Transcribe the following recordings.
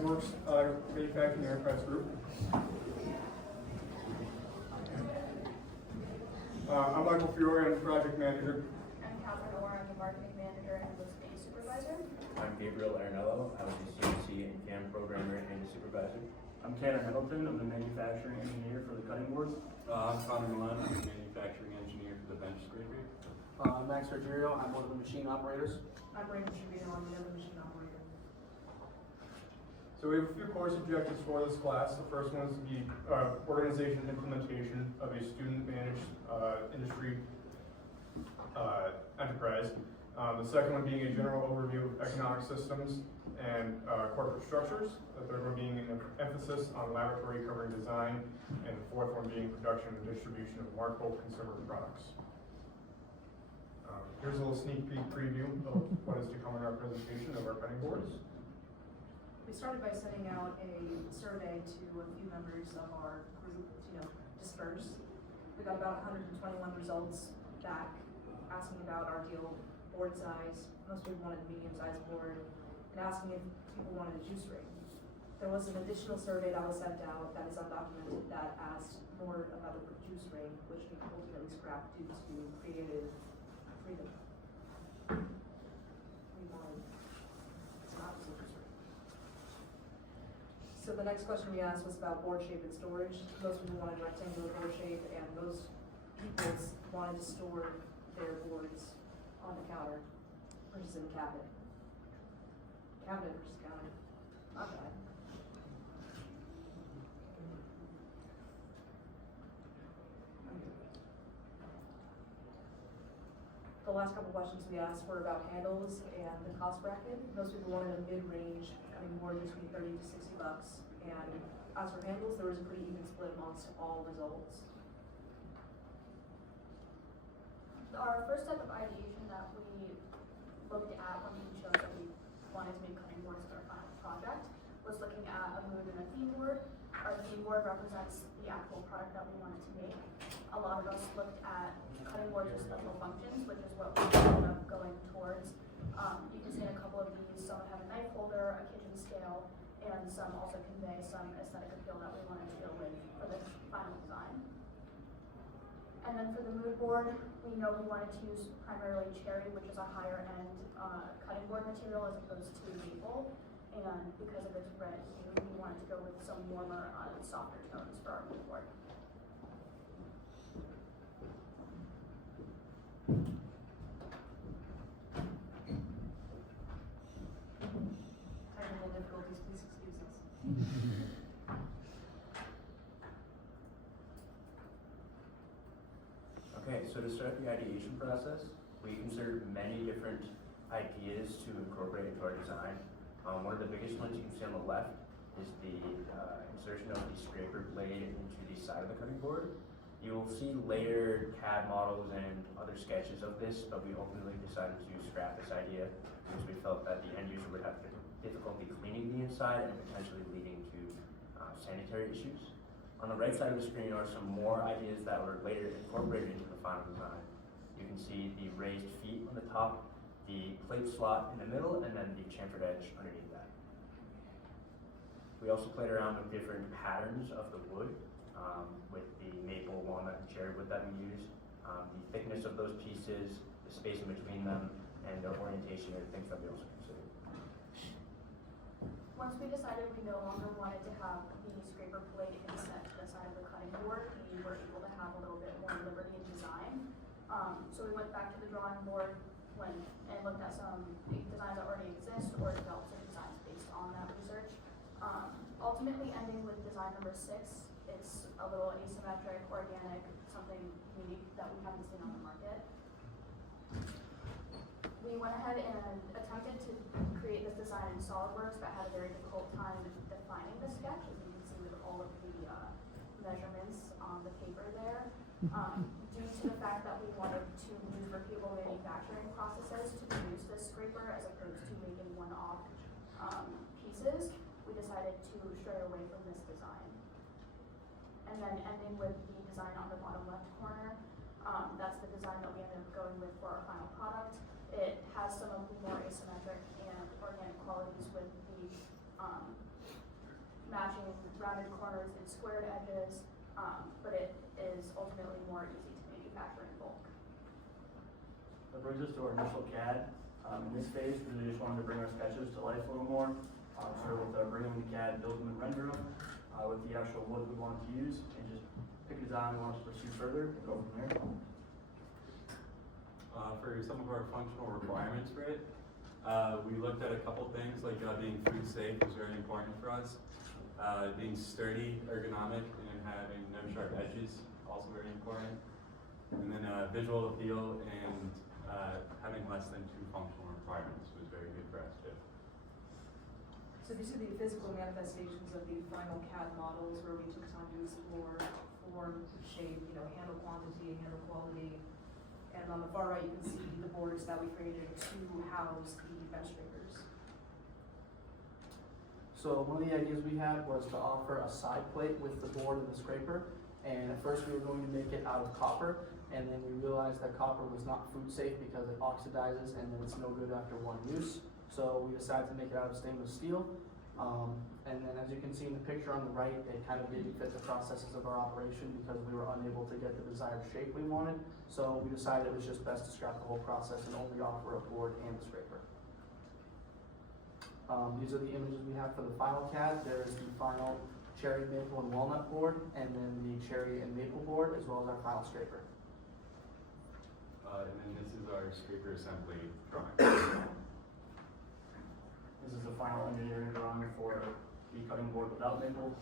Works Manufacturing Enterprise Group. I'm Michael Fiore, I'm the project manager. I'm Catherine Orr, I'm the marketing manager and the state supervisor. I'm Gabriel Arenello, I was the CNC and CAM programmer and the supervisor. I'm Tanner Hamilton, I'm the manufacturing engineer for the cutting board. I'm Connor Milan, I'm the manufacturing engineer for the bench scraper. Max Rogerio, I'm one of the machine operators. I'm Raymond Trevino, I'm the other machine operator. So we have a few course objectives for this class. The first one is to be organization and implementation of a student-managed industry enterprise. The second one being a general overview of economic systems and corporate structures. The third one being an emphasis on laboratory covering design. And the fourth one being production and distribution of marketable consumer products. Here's a little sneak peek preview of what is to come in our presentation of our cutting boards. We started by sending out a survey to a few members of our group to disperse. We got about 121 results back asking about our ideal board size. Most people wanted a medium-sized board, and asking if people wanted a juice rate. There was an additional survey that was sent out that is undocumented that asked more about the juice rate, which we ultimately scrapped due to creative freedom. We wanted an opposite juice rate. So the next question we asked was about board shape and storage. Most people wanted rectangular board shape, and most people wanted to store their boards on the counter versus in the cabinet. Cabinet versus counter, not bad. The last couple questions we asked were about handles and the cost bracket. Most people wanted a mid-range, board between 30 to 60 bucks. And as for handles, there was a pretty even split amongst all results. Our first type of ideation that we looked at when we chose that we wanted to make cutting boards as our final project was looking at a mood and a theme board. Our theme board represents the actual product that we wanted to make. A lot of us looked at cutting boards with special functions, which is what we ended up going towards. You can see in a couple of these, some have a knife holder, a kitchen scale, and some also convey some aesthetic appeal that we wanted to go with for the final design. And then for the mood board, we know we wanted to use primarily cherry, which is a higher end cutting board material as opposed to maple. And because of its red hue, we wanted to go with some warmer, softer tones for our mood board. Technical difficulties, please excuse us. Okay, so to start the ideation process, we considered many different ideas to incorporate into our design. One of the biggest ones you can see on the left is the insertion of the scraper blade into the side of the cutting board. You will see later CAD models and other sketches of this, but we ultimately decided to scrap this idea because we felt that the end user would have difficulty cleaning the inside and potentially leading to sanitary issues. On the right side of the screen are some more ideas that were later incorporated into the final design. You can see the raised feet on the top, the plate slot in the middle, and then the chamfered edge underneath that. We also played around with different patterns of the wood, with the maple, walnut, and cherry wood that we used, the thickness of those pieces, the space in between them, and their orientation are things that we also considered. Once we decided we no longer wanted to have the scraper blade inset to the side of the cutting board, we were able to have a little bit more liberty in design. So we went back to the drawing board and looked at some designs that already exist or developed some designs based on that research. Ultimately ending with design number 6, it's a little asymmetric, organic, something unique that we haven't seen on the market. We went ahead and attempted to create this design in SolidWorks, but had a very difficult time defining the sketch, as you can see with all of the measurements on the paper there. Due to the fact that we wanted to use repeatable manufacturing processes to produce this scraper as opposed to making one-off pieces, we decided to stray away from this design. And then ending with the design on the bottom left corner, that's the design that we ended up going with for our final product. It has some of the more asymmetric and organic qualities with the matching rounded corners and squared edges, but it is ultimately more easy to manufacture in bulk. That brings us to our initial CAD. In this phase, we really just wanted to bring our sketches to life a little more. Start with bringing the CAD, build them and render them, with the actual wood we wanted to use, and just pick a design we wanted to pursue further and go from there. For some of our functional requirements for it, we looked at a couple things, like being food safe was very important for us. Being sturdy, ergonomic, and having no sharp edges, also very important. And then visual appeal and having less than 2 functional requirements was very good for us too. So these are the physical manifestations of the final CAD models where we took time to explore form, shape, handle quantity, handle quality. And on the far right, you can see the boards that we created to house the bench scrapers. So one of the ideas we had was to offer a side plate with the board and the scraper. And at first we were going to make it out of copper, and then we realized that copper was not food safe because it oxidizes and then it's no good after one use. So we decided to make it out of stainless steel. And then as you can see in the picture on the right, it kind of didn't fit the processes of our operation because we were unable to get the desired shape we wanted. So we decided it was just best to scrap the whole process and only offer a board and a scraper. These are the images we have for the final CAD. There is the final cherry, maple, and walnut board, and then the cherry and maple board, as well as our final scraper. And then this is our scraper assembly drawing. This is the final engineering drawing for the cutting board without maple,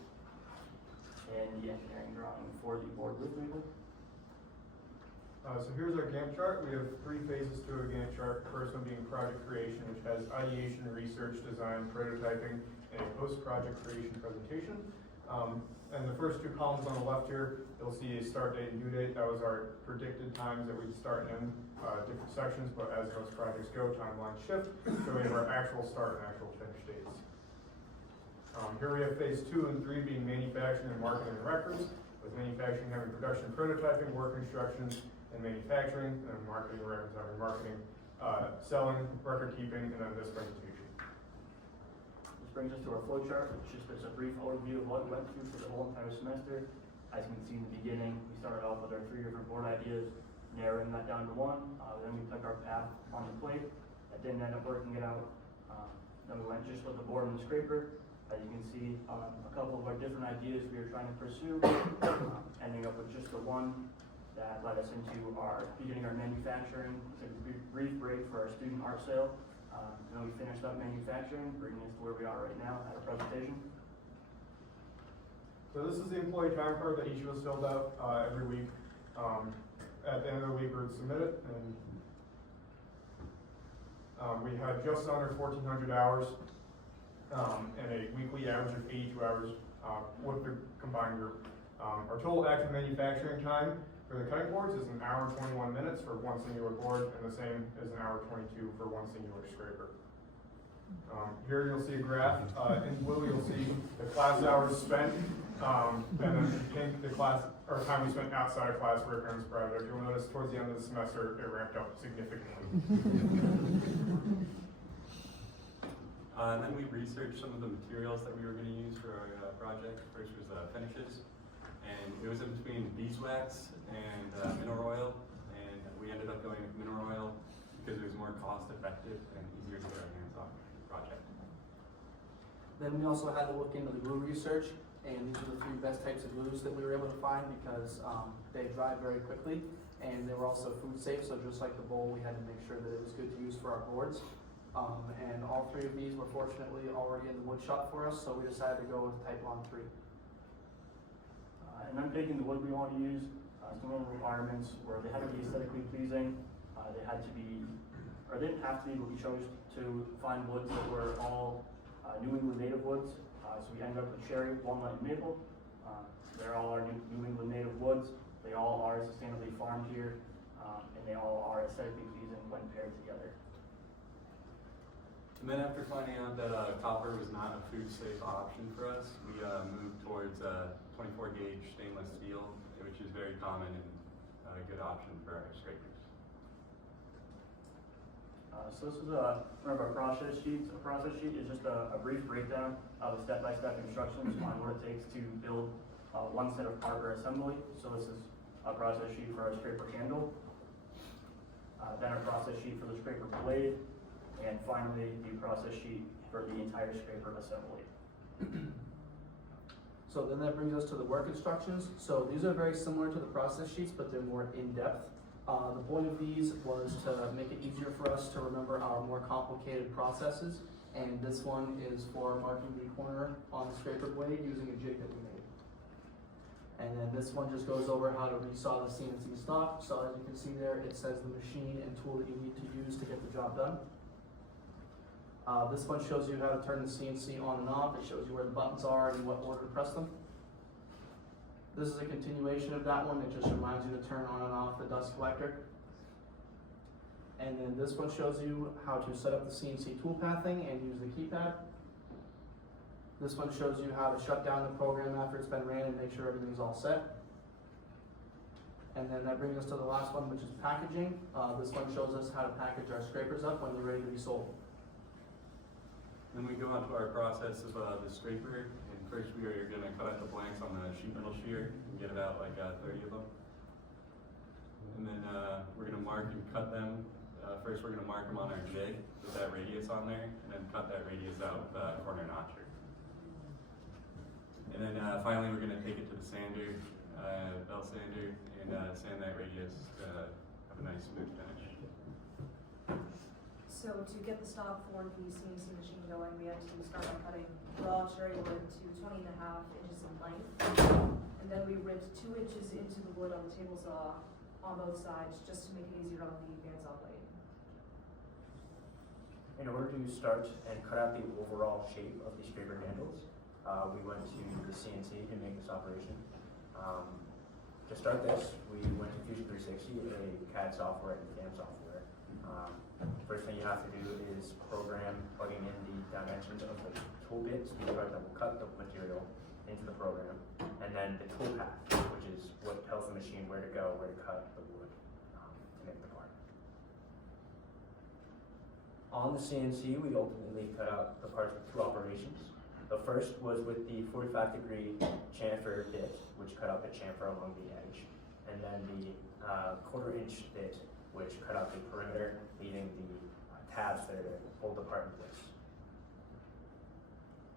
and the engineering drawing for the board with maple. So here's our Gantt chart. We have 3 phases to a Gantt chart. The first one being project creation, which has ideation, research, design, prototyping, and a post-project creation presentation. And the first 2 columns on the left here, you'll see a start date and due date. That was our predicted times that we'd start and end different sections, but as most projects go, timelines shift. So we have our actual start and actual finish dates. Here we have phase 2 and 3 being manufacturing and marketing and records, with manufacturing having production, prototyping, work instructions, and manufacturing, and marketing and records having marketing, selling, record keeping, and then this presentation. This brings us to our flow chart, which just gives a brief overview of what we went through for the whole entire semester. As you can see in the beginning, we started off with our 3 different board ideas, narrowing that down to 1. Then we took our path on the plate. That didn't end up working it out. Then we went just with the board and the scraper. As you can see, a couple of our different ideas we were trying to pursue, ending up with just the one that led us into beginning our manufacturing. Took a brief break for our student art sale. Then we finished up manufacturing, bringing us to where we are right now at a presentation. So this is the employee time card that each of us filled out every week. At the end of the week, we would submit it, and we had just under 1,400 hours and a weekly average of 82 hours with the combined group. Our total active manufacturing time for the cutting boards is 1 hour and 21 minutes for one singular board, and the same is 1 hour 22 for one singular scraper. Here you'll see a graph. In blue you'll see the class hours spent, and then in pink the class or time we spent outside of class working on this project. You'll notice towards the end of the semester it ramped up significantly. And then we researched some of the materials that we were going to use for our project. First was finishes, and it was in between beeswax and mineral oil, and we ended up going with mineral oil because it was more cost effective and easier to get our hands on the project. Then we also had to look into the glue research, and these are the 3 best types of glues that we were able to find because they dry very quickly, and they were also food safe, so just like the bowl, we had to make sure that it was good to use for our boards. And all 3 of these were fortunately already in the wood shop for us, so we decided to go with Typelon 3. And then picking the wood we want to use, some of the requirements were they had to be aesthetically pleasing, they had to be, or they didn't have to be, but we chose to find woods that were all New England native woods. So we ended up with cherry, walnut, and maple. They're all our New England native woods. They all are sustainably farmed here, and they all are aesthetically pleasing when paired together. And then after finding out that copper was not a food safe option for us, we moved towards 24 gauge stainless steel, which is very common and a good option for our scrapers. So this is one of our process sheets. A process sheet is just a brief breakdown of the step-by-step instructions on what it takes to build one set of hardware assembly. So this is a process sheet for our scraper handle, then a process sheet for the scraper blade, and finally the process sheet for the entire scraper assembly. So then that brings us to the work instructions. So these are very similar to the process sheets, but they're more in-depth. The point of these was to make it easier for us to remember our more complicated processes. And this one is for marking the corner on the scraper blade using a jig that we made. And then this one just goes over how to resaw the CNC stock. So as you can see there, it says the machine and tool that you need to use to get the job done. This one shows you how to turn the CNC on and off. It shows you where the buttons are and what order to press them. This is a continuation of that one. It just reminds you to turn on and off the dust collector. And then this one shows you how to set up the CNC tool pathing and use the keypad. This one shows you how to shut down the program after it's been ran and make sure everything's all set. And then that brings us to the last one, which is packaging. This one shows us how to package our scrapers up when they're ready to be sold. Then we go on to our process of the scraper, and first we are going to cut out the blanks on the sheet metal shear and get about like 30 of them. And then we're going to mark and cut them. First we're going to mark them on our jig with that radius on there, and then cut that radius out with a corner notcher. And then finally we're going to take it to the sander, belt sander, and sand that radius to have a nice smooth finish. So to get the stock for the CNC machine going, we had to start by cutting raw cherry wood to 20.5 inches in length. And then we ripped 2 inches into the wood on the table saw on both sides, just to make it easier on the bandsaw blade. In order to start and cut out the overall shape of the scraper handles, we went to the CNC to make this operation. To start this, we went to Fusion 360, a CAD software and CAM software. First thing you have to do is program plugging in the dimensions of the tool bits, the part that will cut the material into the program, and then the tool path, which is what tells the machine where to go, where to cut the wood to make the part. On the CNC, we ultimately cut out the parts with 2 operations. The first was with the 45-degree chamfer bit, which cut out the chamfer along the edge, and then the 1/4-inch bit, which cut out the perimeter, leaving the tabs there to hold the part in place.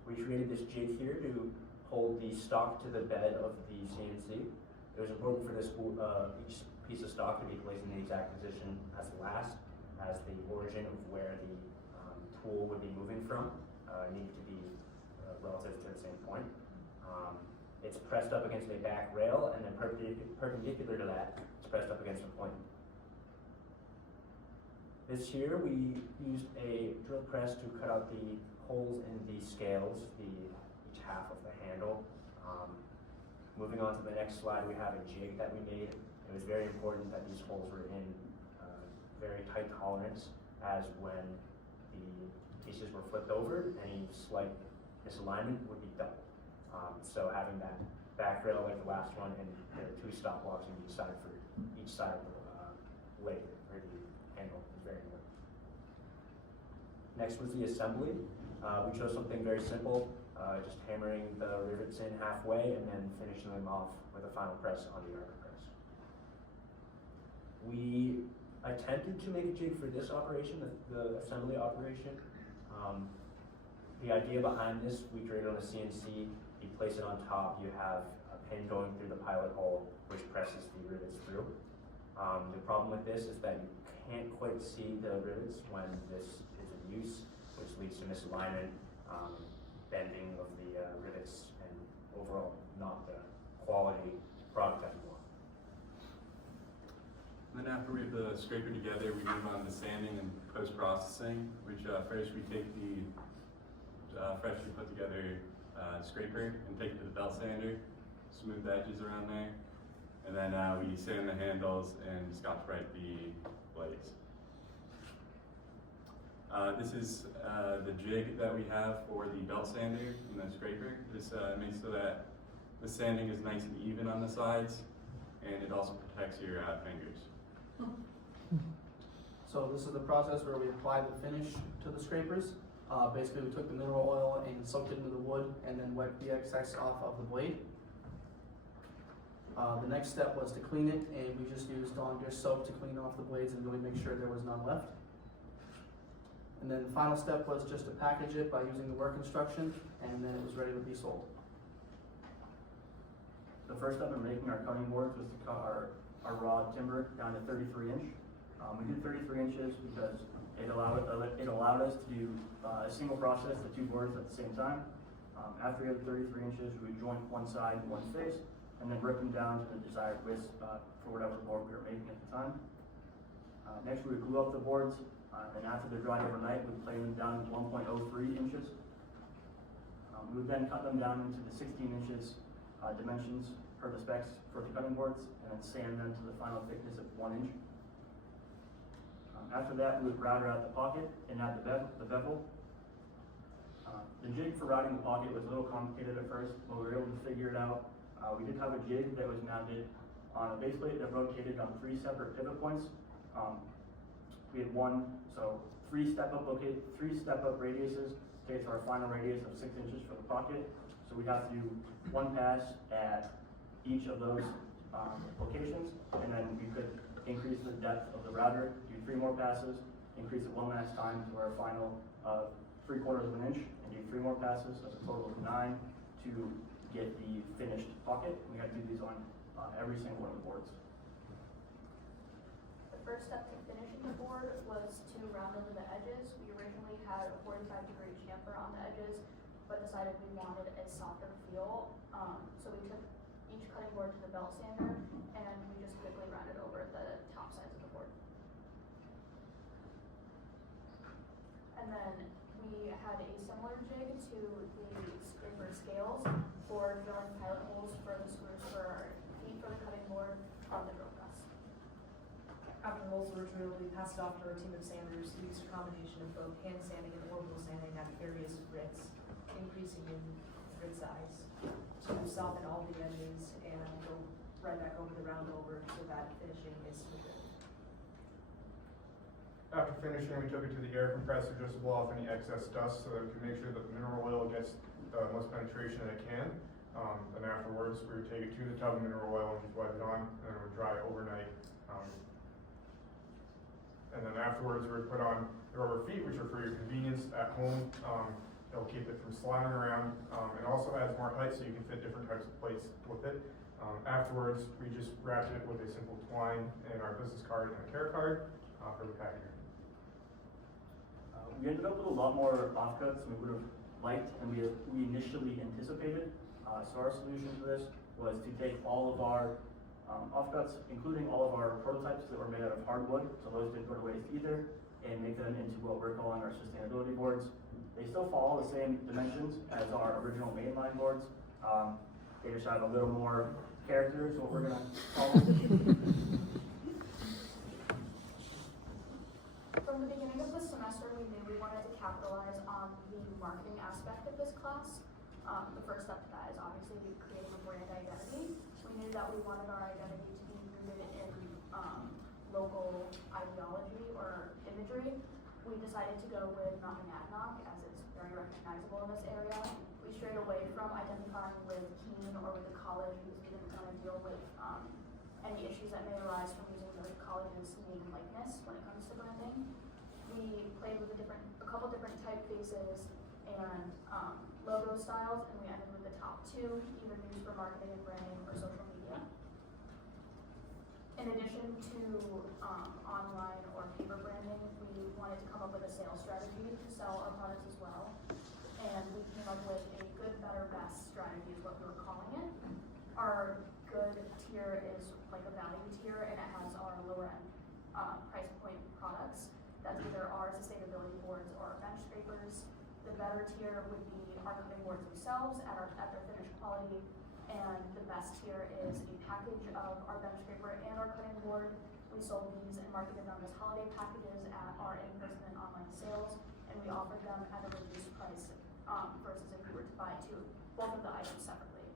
We created this jig here to hold the stock to the bed of the CNC. It was important for this each piece of stock to be placed in the exact position as the last, as the origin of where the tool would be moving from needed to be relative to the same point. It's pressed up against a back rail, and then perpendicular to that, it's pressed up against a point. This year, we used a drill press to cut out the holes in the scales, each half of the handle. Moving on to the next slide, we have a jig that we made. It was very important that these holes were in very tight tolerance, as when the pieces were flipped over, any slight misalignment would be doubled. So having that back rail like the last one, and there are 2 stop blocks on each side for each side of the blade or the handle is very important. Next was the assembly. We chose something very simple, just hammering the rivets in halfway and then finishing them off with a final press on the arbor press. We attempted to make a jig for this operation, the assembly operation. The idea behind this, we created on a CNC. You place it on top, you have a pin going through the pilot hole, which presses the rivets through. The problem with this is that you can't quite see the rivets when this is in use, which leads to misalignment, bending of the rivets, and overall not the quality product that we want. And then after we have the scraper together, we move on to sanding and post-processing, which first we take the freshly put together scraper and take it to the belt sander, smooth the edges around there, and then we sand the handles and Scotch-Brite the blades. This is the jig that we have for the belt sander and the scraper. This makes so that the sanding is nice and even on the sides, and it also protects your fingers. So this is the process where we apply the finish to the scrapers. Basically, we took the mineral oil and soaked it into the wood and then wiped the excess off of the blade. The next step was to clean it, and we just used Dawn dish soap to clean off the blades and really make sure there was none left. And then the final step was just to package it by using the work instruction, and then it was ready to be sold. The first step in making our cutting boards was to cut our raw timber down to 33 inch. We did 33 inches because it allowed us to do a single process, the two boards at the same time. After we had 33 inches, we would joint one side and one face, and then rip them down to the desired width for whatever board we were making at the time. Next, we would glue up the boards, and after they're dried overnight, we'd plane them down to 1.03 inches. We would then cut them down into the 16 inches dimensions per the specs for the cutting boards, and then sand them to the final thickness of 1 inch. After that, we would router out the pocket and add the bevel. The jig for routing the pocket was a little complicated at first, but we were able to figure it out. We did have a jig that was mounted on a base plate that rotated on 3 separate pivot points. We had three step up radiuses, okay, so our final radius of 6 inches for the pocket. So we'd have to do one pass at each of those locations, and then we could increase the depth of the router, do 3 more passes, increase it one last time to our final 3/4 of an inch, and do 3 more passes, as a total of 9 to get the finished pocket. We had to do these on every single one of the boards. The first step to finishing the board was to round over the edges. We originally had a 45-degree chamfer on the edges, but decided we wanted a softer feel. So we took each cutting board to the belt sander, and we just quickly rounded over the top sides of the board. And then we had a similar jig to the scraper scales for drilling pilot holes for the screws for our feet for the cutting board on the drill press. After the holes were drilled, we passed it off to our team of sanders who used a combination of both hand sanding and orbital sanding at various grits, increasing in grit size to soften all the edges and go right back over the round over so that finishing is smoother. After finishing, we took it to the air compressor just to blow off any excess dust so that we can make sure that the mineral oil gets the most penetration that it can. Then afterwards, we would take it to the tub of mineral oil and just wipe it on, and it would dry overnight. And then afterwards, we would put on the rubber feet, which are for your convenience at home. It'll keep it from sliding around. It also adds more height so you can fit different types of plates with it. Afterwards, we just wrapped it with a simple twine and our business card and a care card for the packaging. We ended up with a lot more offcuts than we would have liked and we initially anticipated. So our solution to this was to take all of our offcuts, including all of our prototypes that were made out of hardwood, so those didn't go to waste either, and make them into what we're calling our sustainability boards. They still follow the same dimensions as our original mainline boards. They just have a little more character, is what we're gonna call them. From the beginning of the semester, we knew we wanted to capitalize on the marketing aspect of this class. The first step to that is obviously creating a brand identity. We knew that we wanted our identity to be rooted in local ideology or imagery. We decided to go with Knocknagadnock as it's very recognizable in this area. We strayed away from identifying with Keene or with the college because we didn't want to deal with any issues that may arise from using the college's name and likeness when it comes to branding. We played with a couple different typefaces and logo styles, and we ended with the top 2, either used for marketing and branding or social media. In addition to online or paper branding, we wanted to come up with a sales strategy to sell our products as well. And we came up with a good, better, best strategy is what we were calling it. Our good tier is like a value tier, and it has our lower end price point products. That's either our sustainability boards or our bench scrapers. The better tier would be our cutting boards themselves at their finished quality. And the best tier is a package of our bench scraper and our cutting board. We sold these and marketed them as holiday packages at our in-person and online sales, and we offered them at a reduced price versus if we were to buy both of the items separately.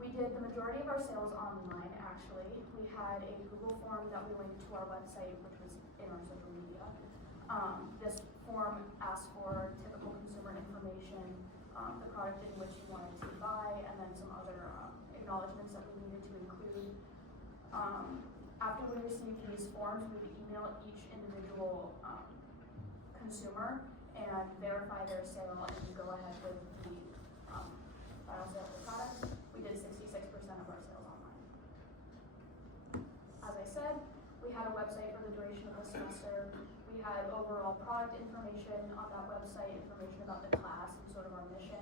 We did the majority of our sales online, actually. We had a Google form that we linked to our website, which was in our social media. This form asked for typical consumer information, the product in which you wanted to buy, and then some other acknowledgements that we needed to include. After we received these forms, we would email each individual consumer and verify their sale and go ahead with the final sale of the product. We did 66% of our sales online. As I said, we had a website for the duration of the semester. We had overall product information on that website, information about the class and sort of our mission.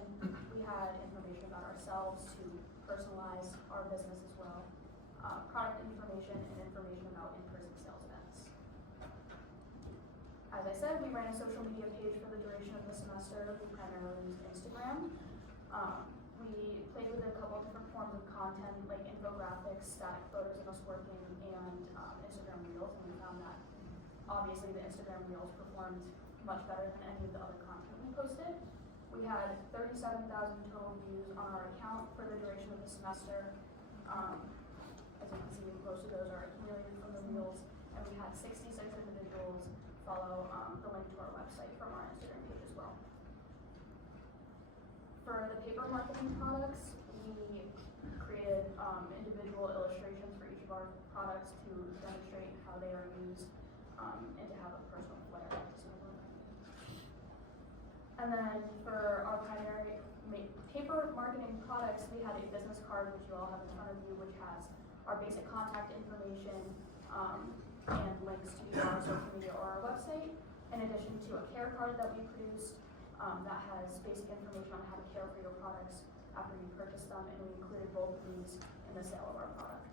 We had information about ourselves to personalize our business as well. Product information and information about in-person sales events. As I said, we ran a social media page for the duration of the semester. We primarily used Instagram. We played with a couple different forms of content like infographics, static photos of us working, and Instagram Reels, and we found that obviously the Instagram Reels performed much better than any of the other content we posted. We had 37,000 total views on our account for the duration of the semester. As you can see, most of those are accumulated from the Reels, and we had 66 individuals follow the link to our website from our Instagram page as well. For the paper marketing products, we created individual illustrations for each of our products to demonstrate how they are used and to have a personal flair to some of them. And then for our primary paper marketing products, we had a business card, which you all have in front of you, which has our basic contact information and links to our social media or our website, in addition to a care card that we produced that has basic information on how to care for your products after you purchase them, and we included both of these in the sale of our product.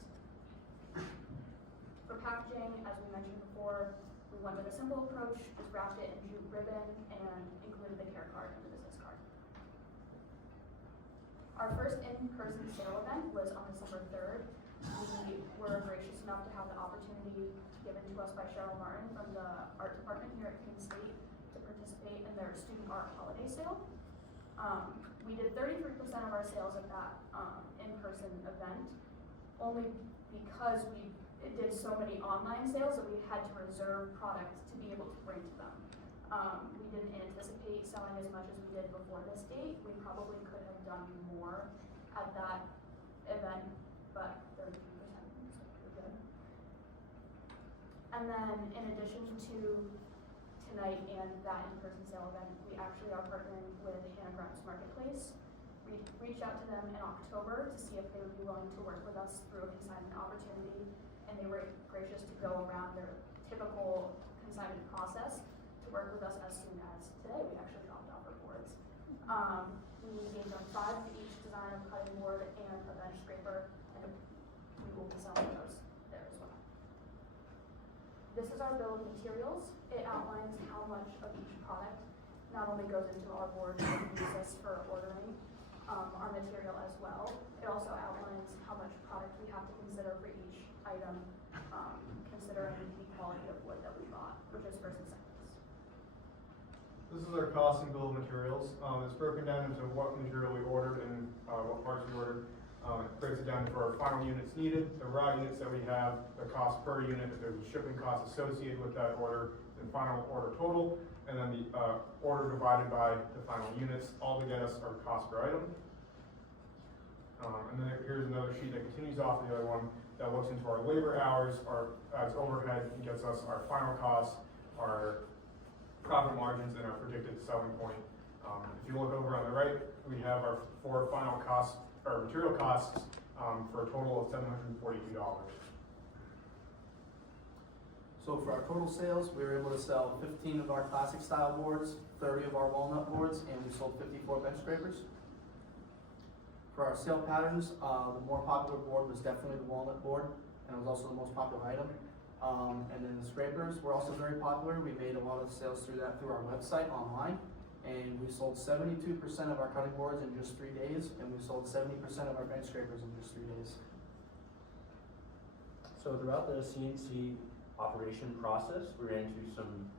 For packaging, as we mentioned before, we went with a simple approach, just wrapped it in jute ribbon and included the care card and the business card. Our first in-person sale event was on December 3rd. We were gracious enough to have the opportunity given to us by Cheryl Martin from the art department here at King State to participate in their student art holiday sale. We did 33% of our sales at that in-person event, only because we did so many online sales that we had to reserve product to be able to bring to them. We didn't anticipate selling as much as we did before this date. We probably could have done more at that event, but 33% is pretty good. And then in addition to tonight and that in-person sale event, we actually are partnering with Hannah Grimes Marketplace. We reached out to them in October to see if they would be willing to work with us through a consignment opportunity, and they were gracious to go around their typical consignment process to work with us as soon as today. We actually dropped off our boards. We gave them 5 for each design of cutting board and a bench scraper, and we will be selling those there as well. This is our bill of materials. It outlines how much of each product not only goes into our board, but we use this for ordering our material as well. It also outlines how much product we have to consider for each item, considering the quality of wood that we bought, which is first and seconds. This is our cost and bill of materials. It's broken down into what material we ordered and what parts we ordered. It breaks it down for our final units needed, the raw units that we have, the cost per unit, if there's a shipping cost associated with that order, the final order total, and then the order divided by the final units, all to get us our cost per item. And then here's another sheet that continues off the other one that looks into our labor hours, as overhead, and gets us our final costs, our profit margins, and our predicted selling point. If you look over on the right, we have our 4 final costs, or material costs, for a total of $742. So for our total sales, we were able to sell 15 of our classic style boards, 30 of our walnut boards, and we sold 54 bench scrapers. For our sale patterns, the more popular board was definitely the walnut board, and it was also the most popular item. And then the scrapers were also very popular. We made a lot of sales through our website online, and we sold 72% of our cutting boards in just 3 days, and we sold 70% of our bench scrapers in just 3 days. So throughout the CNC operation process, we ran into some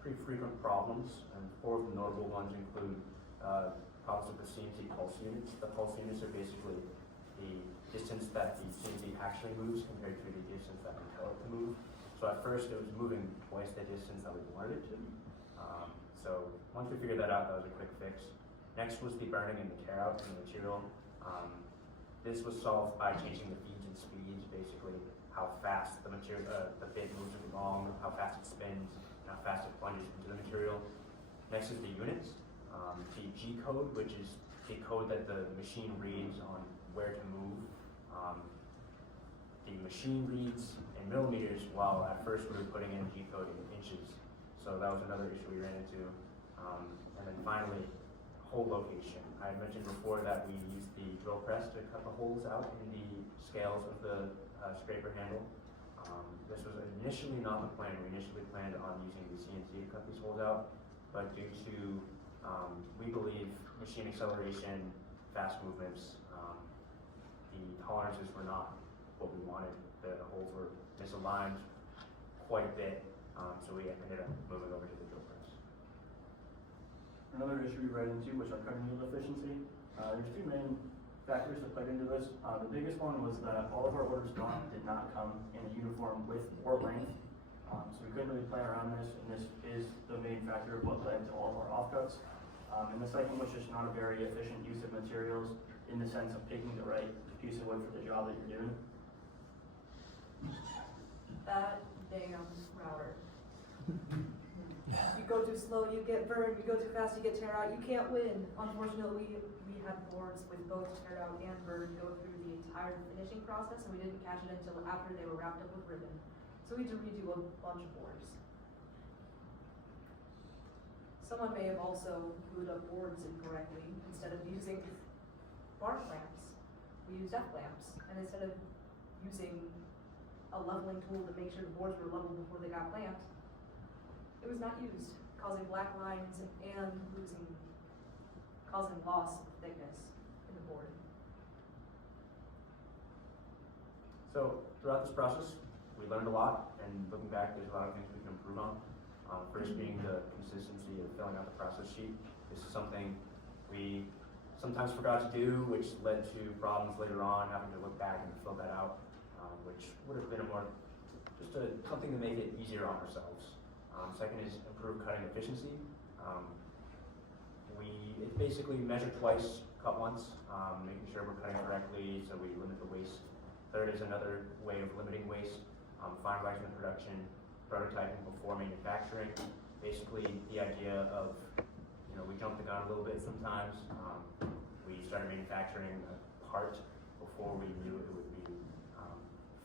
pretty frequent problems, and 4 of the notable ones include problems with the CNC pulse units. The pulse units are basically the distance that the CNC actually moves compared to the distance that we tell it to move. So at first, it was moving twice the distance that we wanted it to. So once we figured that out, that was a quick fix. Next was the burning and the tear out in the material. This was solved by changing the feeds and speeds, basically how fast the material, the bit moves along, how fast it spins, and how fast it plunges into the material. Next is the units. The G code, which is the code that the machine reads on where to move. The machine reads in millimeters, while at first we were putting in G code in inches. So that was another issue we ran into. And then finally, hole location. I had mentioned before that we used the drill press to cut the holes out in the scales of the scraper handle. This was initially not the plan. We initially planned on using the CNC to cut these holes out, but due to, we believe, machine acceleration, fast movements, the tolerances were not what we wanted. The holes were misaligned quite a bit, so we ended up moving over to the drill press. Another issue we ran into was our cutting wheel efficiency. There's two main factors that played into this. The biggest one was that all of our orders did not come in a uniform width or length. So we couldn't really plan around this, and this is the main factor of what led to all of our offcuts. And the second was just not a very efficient use of materials in the sense of picking the right piece of wood for the job that you're doing. That damn router. You go too slow, you get burned. You go too fast, you get tear out. You can't win. Unfortunately, we had boards with both tear out and burn go through the entire finishing process, and we didn't catch it until after they were wrapped up with ribbon. So we had to redo a bunch of boards. Someone may have also glued up boards incorrectly. Instead of using bar clamps, we used F clamps, and instead of using a leveling tool to make sure the boards were level before they got clamped, it was not used, causing black lines and causing loss of thickness in the board. So throughout this process, we learned a lot, and looking back, there's a lot of things we can improve on. First being the consistency of filling out the process sheet. This is something we sometimes forgot to do, which led to problems later on, having to look back and fill that out, which would have been something to make it easier on ourselves. Second is improved cutting efficiency. It's basically measure twice, cut once, making sure we're cutting correctly so we limit the waste. Third is another way of limiting waste, finalizing the production, prototyping before manufacturing. Basically the idea of, we jump the gun a little bit sometimes. We started manufacturing a part before we knew it would be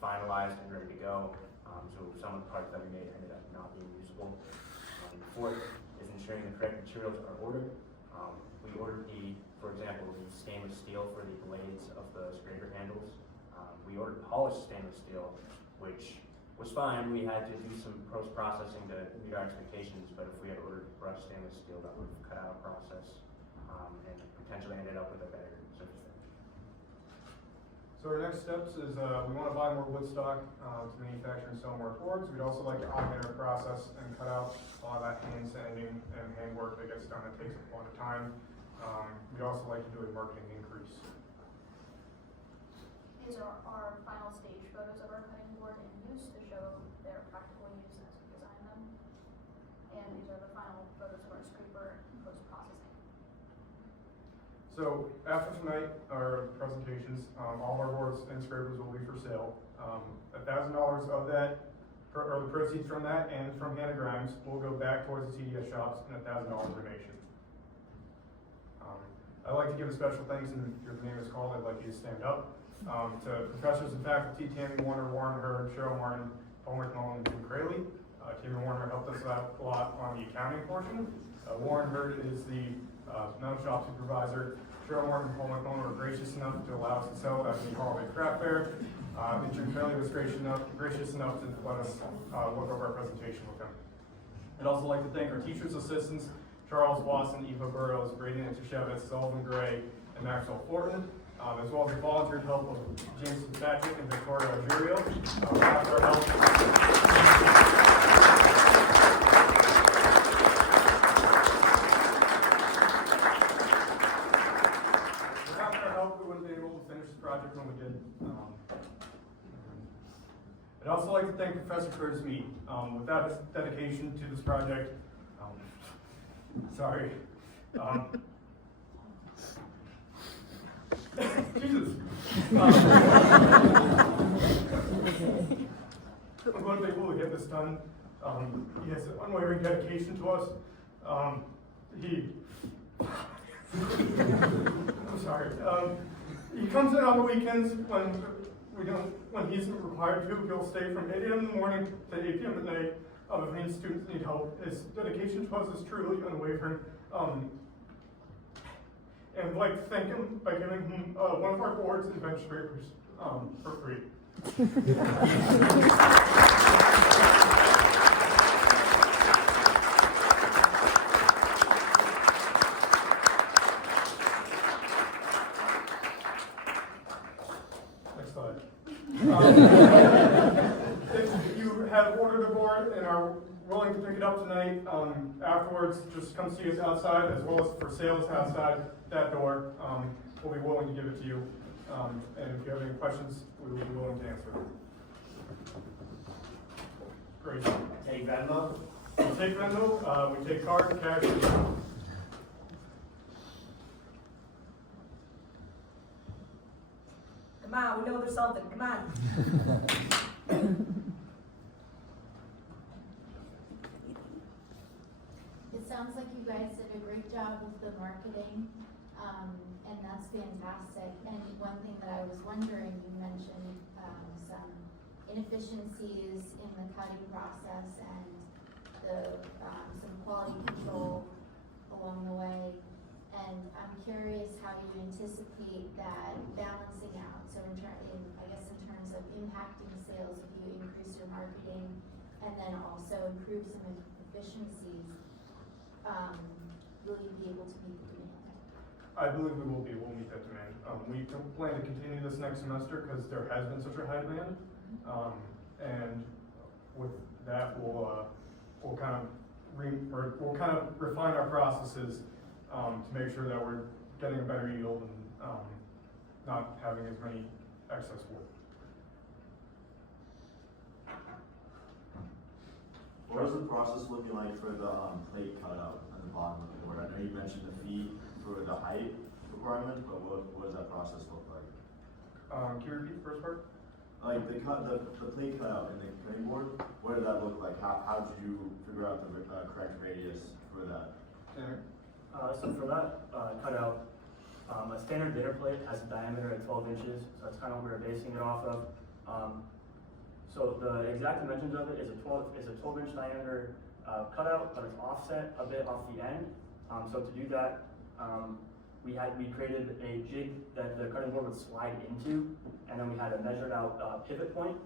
finalized and ready to go. So some of the parts that we made ended up not being usable. Fourth is ensuring the correct materials are ordered. We ordered for example, the stainless steel for the blades of the scraper handles. We ordered polished stainless steel, which was fine. We had to do some post-processing to meet our expectations, but if we had ordered brushed stainless steel, that would have cut out a process and potentially ended up with a better surface finish. So our next steps is we want to buy more wood stock to manufacture and sell more boards. We'd also like to automate our process and cut out a lot of that hand sanding and hand work that gets done that takes a lot of time. We'd also like to do a marketing increase. These are our final stage photos of our cutting board in use to show their practical use as we design them. And these are the final photos of our scraper and post-processing. So after tonight, our presentations, all of our boards and scrapers will be for sale. $1,000 of that, or the proceeds from that and from Hannah Grimes will go back towards the TDS shops and $1,000 donation. I'd like to give a special thanks, and if your name is called, I'd like you to stand up. To professors and faculty, Tammy Warner, Warren Hurd, Cheryl Martin, Paul McMullen, and Jim Crayley. Tammy Warner helped us out a lot on the accounting portion. Warren Hurd is the metal shop supervisor. Cheryl Martin and Paul McMullen were gracious enough to allow us to sell at the Holiday Craft Fair. And Jim Crayley was gracious enough to let us look over our presentation with him. I'd also like to thank our teachers' assistants, Charles Watson, Eva Burrows, Brayden Tushevitz, Sullivan Gray, and Maxwell Fortin, as well as the volunteer help of James Fitzpatrick and Victoria Algerio. Without their help, we wouldn't be able to finish this project when we also like to thank Professor Curtis Mead. Without his dedication to this project, sorry. Jesus. I'm going to be able to get this done. He has an unwavering dedication to us. I'm sorry. He comes in on the weekends when he's required to. He'll stay from 8 a.m. in the morning to 8 p.m. at night. If any students need help, his dedication to us is truly unwavering. And I'd like to thank him by giving him one of our boards and bench scrapers for free. Next slide. If you have ordered the board and are willing to pick it up tonight, afterwards, just come see us outside, as well as for sales outside that door. We'll be willing to give it to you. And if you have any questions, we will be willing to answer them. Great. Take Venmo. We take Venmo, we take card, cash, and Come on, we know there's something, come on. It sounds like you guys did a great job with the marketing, and that's fantastic. And one thing that I was wondering, you mentioned some inefficiencies in the cutting process and some quality control along the way. And I'm curious how you anticipate that balancing out. So in terms of impacting sales, if you increase your marketing and then also improve some efficiencies, will you be able to meet the demand? I believe we will be able to meet that demand. We plan to continue this next semester because there has been such a high demand. And with that, we'll kind of refine our processes to make sure that we're getting a better yield and not having as many excess wood. What is the process looking like for the plate cutout on the bottom of the board? I know you mentioned the feet for the height requirement, but what does that process look like? Can you repeat the first part? Like the plate cutout in the cutting board, what did that look like? How did you figure out the correct radius for that? So for that cutout, a standard dinner plate has a diameter of 12 inches, so that's kind of what we're basing it off of. So the exact dimensions of it is a 12-inch diameter cutout, but it's offset a bit off the end. So to do that, we created a jig that the cutting board would slide into, and then we had a measured out pivot point.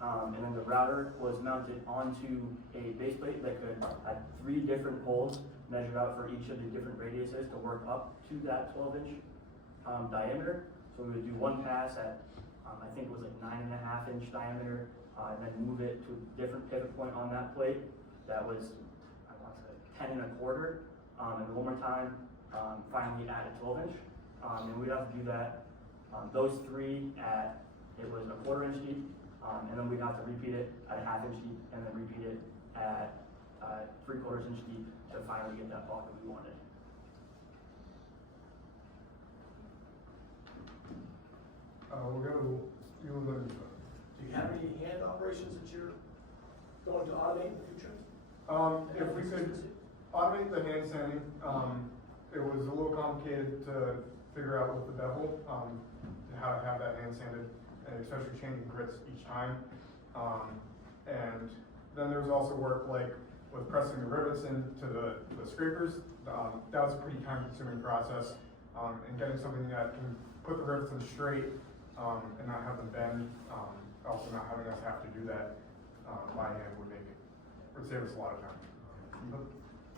And then the router was mounted onto a base plate that had 3 different holes measured out for each of the different radiuses to work up to that 12-inch diameter. So we would do one pass at, I think it was like 9.5-inch diameter, and then move it to a different pivot point on that plate that was, I want to say 10 1/4, and one more time, finally add a 12-inch. And we'd have to do that, those 3 at, it was a 1/4 inch deep, and then we'd have to repeat it at a 1/2 inch deep, and then repeat it at 3/4 inch deep to finally get that block that we wanted. Do you have any hand operations that you're going to automate in the future? If we could automate the hand sanding, it was a little complicated to figure out with the bevel, how to have that hand sanded, and especially changing grits each time. And then there was also work like with pressing the rivets into the scrapers. That was a pretty time-consuming process, and getting something that can put the rivets in straight and not have them bend. Also, not having us have to do that by hand would save us a lot of time.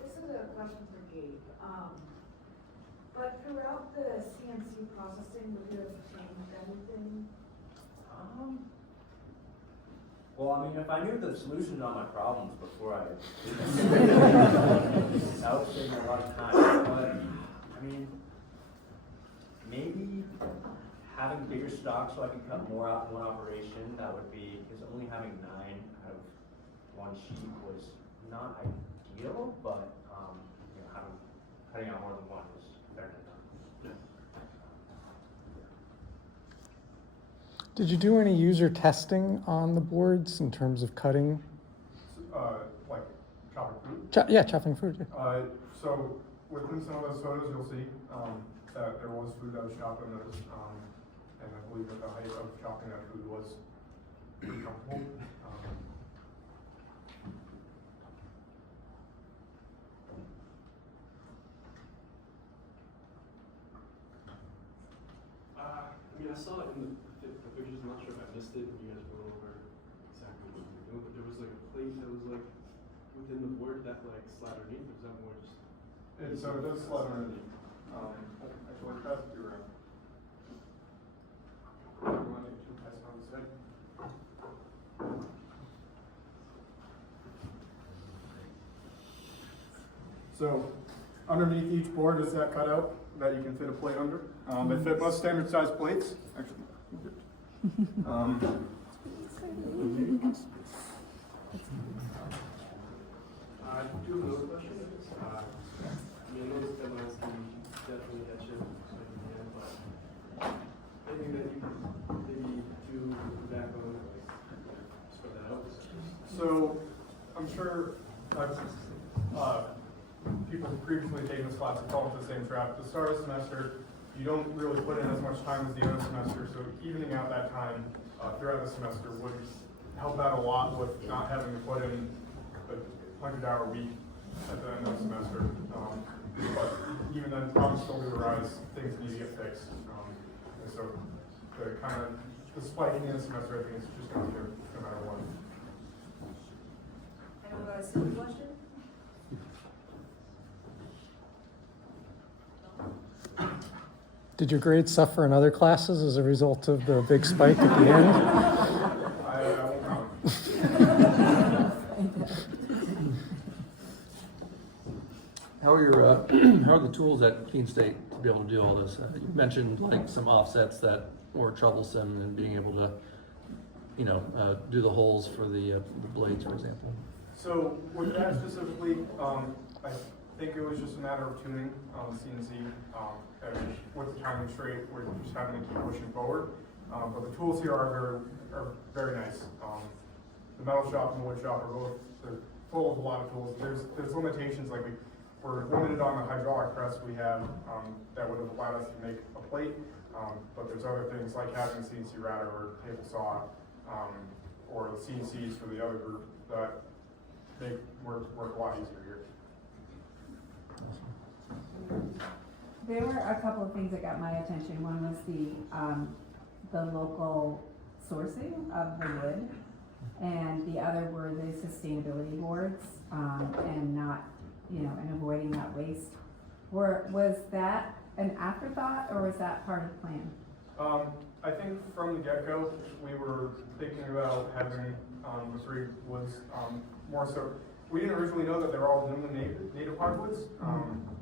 This is a question for Gabe. But throughout the CNC processing, would you have changed anything? Well, I mean, if I knew the solution to all my problems before I did this, that would save me a lot of time. But, I mean, maybe having bigger stock so I can cut more out in one operation, that would be, because only having 9 out of one sheet was not ideal, but, you know, cutting out more than one was better than none. Did you do any user testing on the boards in terms of cutting? Like chopping food. Yeah, chopping food. Yeah. So within some of those photos, you'll see that there was food that was chopped in those, and I believe that the height of chopping that food was pretty comfortable. I mean, I saw it in the pictures, I'm not sure if I missed it, when you guys went over exactly what you were doing, but there was like a plate that was like within the board that like slide underneath, or is that more just? So it does slide underneath. Actually, pass it around. You want to pass it on this side? So underneath each board is that cutout that you can fit a plate under. They fit most standard size plates. Actually, I do have another question. I noticed that last time you definitely had chip, but anything that you maybe do back on, like, spread that out? So I'm sure people who previously taken this class have fallen into the same trap. The start of the semester, you don't really put in as much time as the other semester, so evening out that time throughout the semester would help out a lot with not having to put in a 100-hour week at the end of the semester. But even then, problems still do arise, things need to get fixed. And so the spike in the semester, I think it's just going to be there no matter what. Anyone got a silly question? Did your grades suffer in other classes as a result of the big spike at the end? I won't comment. How are the tools at Keene State to be able to do all this? You mentioned like some offsets that were troublesome and being able to, do the holes for the blades, for example. So with that specifically, I think it was just a matter of tuning on the CNC. And with the timing straight, we're just having to keep pushing forward. But the tools here are very nice. The metal shop and the wood shop are both, they're full of a lot of tools. There's limitations, like we're limited on the hydraulic press we have that would have allowed us to make a plate. But there's other things like having a CNC router or table saw, or the CNCs for the other group that make work a lot easier here. There were a couple of things that got my attention. One was the local sourcing of the wood, and the other were the sustainability boards, and not, and avoiding that waste. Was that an afterthought, or was that part of the plan? I think from the get-go, we were thinking about having the 3 woods more so. We didn't originally know that they were all New England native hardwoods.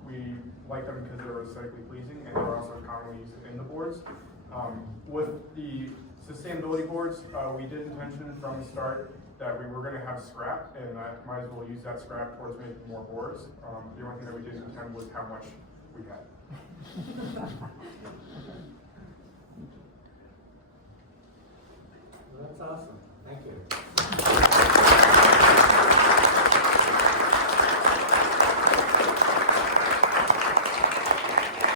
We like them because they're aesthetically pleasing and they're also commonly used in the boards. With the sustainability boards, we did intention from the start that we were going to have scrap, and I might as well use that scrap towards making more boards. The only thing that we didn't intend was how much we had. Well, that's awesome. Thank you.